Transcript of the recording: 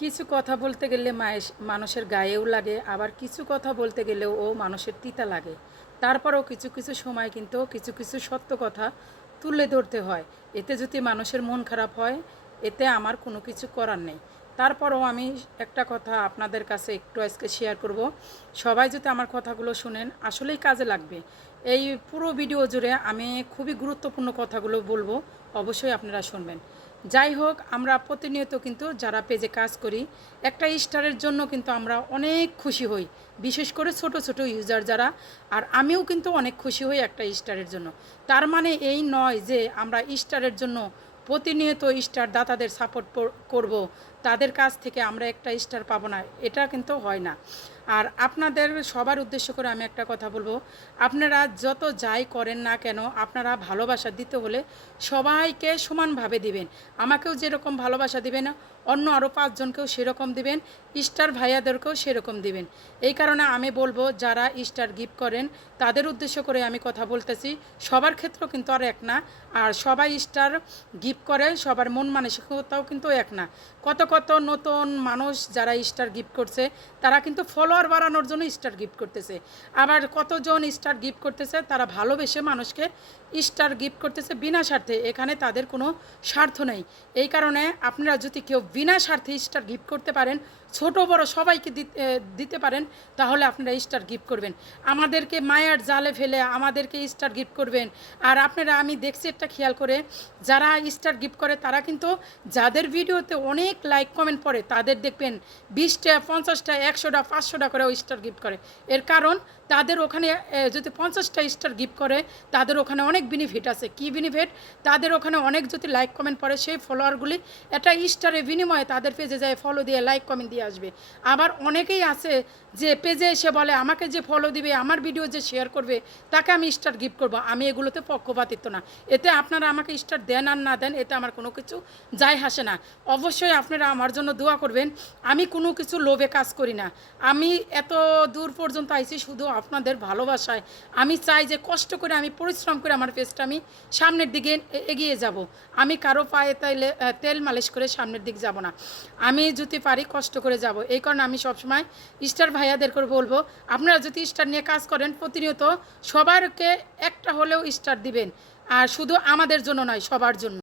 কিছু কথা বলতে গেলে মানুষের গায়েও লাগে, আবার কিছু কথা বলতে গেলেও ও মানুষের তিতা লাগে। তারপরও কিছু কিছু সময় কিন্তু কিছু কিছু সত্য কথা তুলে ধরতে হয়। এতে যদি মানুষের মন খারাপ হয়, এতে আমার কোনো কিছু করার নেই। তারপরও আমি একটা কথা আপনাদের কাছে একটু আজকে শেয়ার করব। সবাই যদি আমার কথাগুলো শুনেন, আসলেই কাজে লাগবে। এই পুরো ভিডিও জুড়ে আমি খুবই গুরুত্বপূর্ণ কথাগুলো বলব, অবশ্যই আপনারা শুনবেন। যাই হোক, আমরা প্রতিনিয়ত কিন্তু যারা পেজে কাজ করি, একটা স্টারের জন্য কিন্তু আমরা অনেক খুশি হই, বিশেষ করে ছোট ছোট ইউজার যারা। আর আমিও কিন্তু অনেক খুশি হই একটা স্টারের জন্য। তার মানে এই নয় যে আমরা স্টারের জন্য প্রতিনিয়ত স্টার দাতাদের সাপোর্ট করব তাদের কাছ থেকে আমরা একটা স্টার পাবো না, এটা কিন্তু হয় না। আর আপনাদের সবার উদ্দেশ্য করে আমি একটা কথা বলব, আপনারা যত যাই করেন না কেন, আপনারা ভালোবাসা দিতে হলে সবাইকে সমানভাবে দিবেন। আমাকেও যেরকম ভালোবাসা দিবেন অন্য আরও পাঁচজনকেও সেরকম দিবেন স্টার ভাইয়াদেরকেও সেরকম দিবেন। এই কারণে আমি বলব, যারা স্টার গিফট করেন, তাদের উদ্দেশ্য করে আমি কথা বলতেছি, সবার ক্ষেত্র কিন্তু আর এক না, আর সবাই স্টার গিফট করে, সবার মন মানসিকতাও কিন্তু এক না। কত কত নতুন মানুষ যারা স্টার গিফট করছে, তারা কিন্তু ফলোয়ার বাড়ানোর জন্য স্টার গিফট করতেছে। আবার কতজন স্টার গিফট করতেছে, তারা ভালোবেসে মানুষকে স্টার গিফট করতেছে বিনা স্বার্থে। এখানে তাদের কোনো স্বার্থ নেই। এই কারণে আপনারা যদি কেউ বিনা স্বার্থে স্টার গিফট করতে পারেন ছোট বড় সবাইকে দিতে পারেন, তাহলে আপনারা স্টার গিফট করবেন। আমাদেরকে মায়ার জালে ফেলে আমাদেরকে স্টার গিফট করবেন। আর আপনারা, আমি দেখছি একটা খেয়াল করে, যারা স্টার গিফট করে, তারা কিন্তু যাদের ভিডিওতে অনেক লাইক কমেন্ট পড়ে, তাদের দেখবেন বিশটা, পঞ্চাশটা, একশোটা, পাঁচশোটা করে স্টার গিফট করে। এর কারণ, তাদের ওখানে যদি পঞ্চাশটা স্টার গিফট করে, তাদের ওখানে অনেক বেনিফিট আছে। কি বেনিফিট তাদের ওখানে অনেক যদি লাইক কমেন্ট পড়ে, সেই ফলোয়ারগুলি একটা স্টারের বিনিময়ে তাদের পেজে যায় ফলো দিয়ে লাইক কমেন্ট দিয়ে আসবে। আবার অনেকেই আছে যে পেজে এসে বলে, আমাকে যে ফলো দিবে, আমার ভিডিও যে শেয়ার করবে, তাকে আমি স্টার গিফট করব। আমি এগুলোতে পক্ষপাতিত্ব না। এতে আপনারা আমাকে স্টার দেন আর না দেন, এতে আমার কোনো কিছু যায় হাসে না। অবশ্যই আপনারা আমার জন্য দোয়া করবেন। আমি কোনো কিছু লোভে কাজ করি না। আমি এত দূর পর্যন্ত আইছি শুধু আপনাদের ভালোবাসায়। আমি চাই যে কষ্ট করে, আমি পরিশ্রম করে আমার পেজটা আমি সামনের দিকে এগিয়ে যাব। আমি কারও পায়ে তাইলে তেল মালিশ করে সামনের দিক যাব না। আমি যদি পারি কষ্ট করে যাব। এই কারণে আমি সবসময় স্টার ভাইয়াদের করে বলব, আপনারা যদি স্টার নিয়ে কাজ করেন, প্রতিনিয়ত সবারকে একটা হলেও স্টার দিবেন। আর শুধু আমাদের জন্য নয়, সবার জন্য।